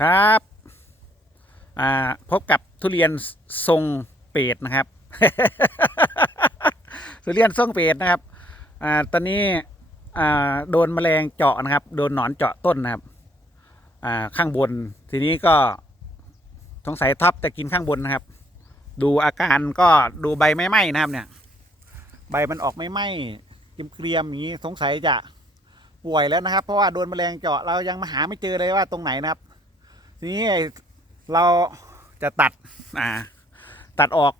ครับอ่าพบกับทุเรียนทรงเปรตนะครับ ทุเรียนทรงเปรตนะครับอ่าตอนนี้อ่าโดนแมลงเจาะนะครับ โดนหนอนเจาะต้นนะครับอ่าข้างบนทีนี้ก็สงสัยทับจะกินข้างบนนะครับ ดูอาการก็ดูใบไม่ไหม้นะครับเนี่ย ใบมันออกไม่ไหม้เกรียมๆอย่างนี้สงสัยจะป่วยแล้วนะครับ เพราะว่าโดนแมลงเจาะเรายังมาหาไม่เจอเลยว่าตรงไหนนะครับ ทีนี้เราจะตัดอ่าตัดออก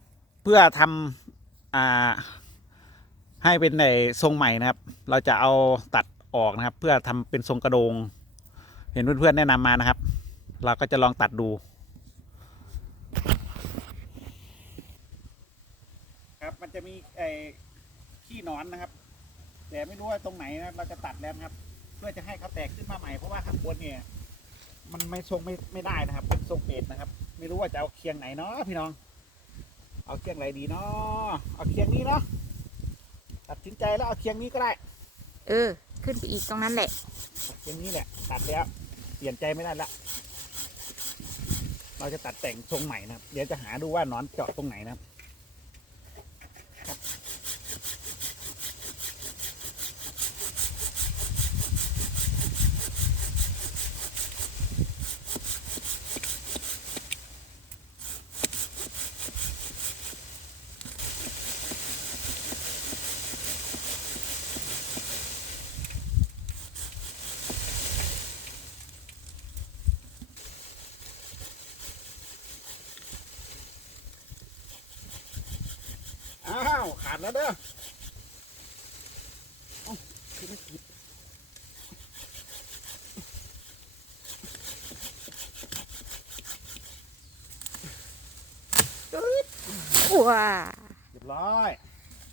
เพื่อทำอ่าให้เป็นในทรงใหม่นะครับ เราจะเอาตัดออกนะครับ เพื่อทำเป็นทรงกระโดง เห็นเพื่อนๆแนะนำมานะครับ เราก็จะลองตัดดู ครับมันจะมีไอ้ขี้นอนนะครับ แต่ไม่รู้ว่าตรงไหนนะเราจะตัดแล้วครับ เพื่อจะให้เขาแตกขึ้นมาใหม่เพราะว่าข้างบนเนี่ย มันไม่ทรงไม่ไม่ได้นะครับ เป็นทรงเป็ดนะครับ ไม่รู้ว่าจะเอาเคียงไหนเนาะพี่น้อง เอาเคียงไหนดีเนาะเอาเคียงนี้เนาะตัดสินใจแล้วเอาเคียงนี้ก็ได้ เออ ขึ้นไปอีกตรงนั้นแหละเอาเคียงนี้แหละ ตัดแล้วเปลี่ยนใจไม่ได้ละเราจะตัดแต่งทรงใหม่นะครับ เดี๋ยวจะหาดูว่าหนอนเจาะตรงไหนนะครับ อ้าวขาดแล้วเด้อเอ้าคือไม่ติดว้าเรียบร้อย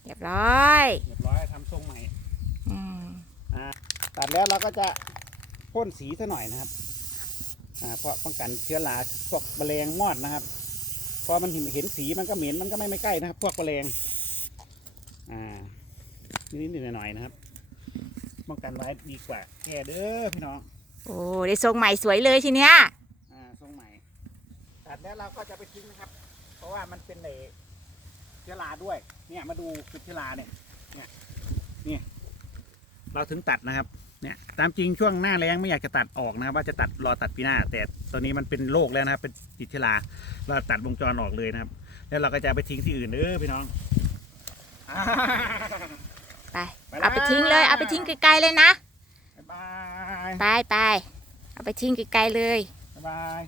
เรียบร้อยเรียบร้อยทำทรงใหม่อืมตัดแล้วเราก็จะพ่นสีซะหน่อยนะครับอ่าเพราะป้องกันเชื้อราพวกแมลงมอดนะครับพอมันเห็นสีมันก็เหม็นมันก็ไม่ไม่ใกล้นะครับ พวกแมลง อ่านิดๆหน่อยๆนะครับป้องกันไว้ดีกว่าแก้เด้อพี่น้องโอ้ได้ทรงใหม่สวยเลยทีเนี้ยอ่าทรงใหม่ตัดแล้วเราก็จะไปทิ้งนะครับ เพราะว่ามันเป็นเหลเชื้อราด้วย เนี่ยมาดูคือเชื้อราเนี่ยเนี่ยเนี่ยเราถึงตัดนะครับ เนี่ยตามจริงช่วงหน้าแรงไม่อยากจะตัดออกนะครับ ว่าจะตัดรอตัดปีหน้า แต่ตอนนี้มันเป็นโรคแล้วนะครับ เป็นติดเชื้อราเราตัดวงจรออกเลยนะครับ แล้วเราก็จะเอาไปทิ้งที่อื่นเด้อพี่น้องอ่า ไปไปแล้วเอาไปทิ้งเลย เอาไปทิ้งไกลๆเลยนะบ๊ายบาย ไปไป เอาไปทิ้งไกลๆเลยบ๊ายบาย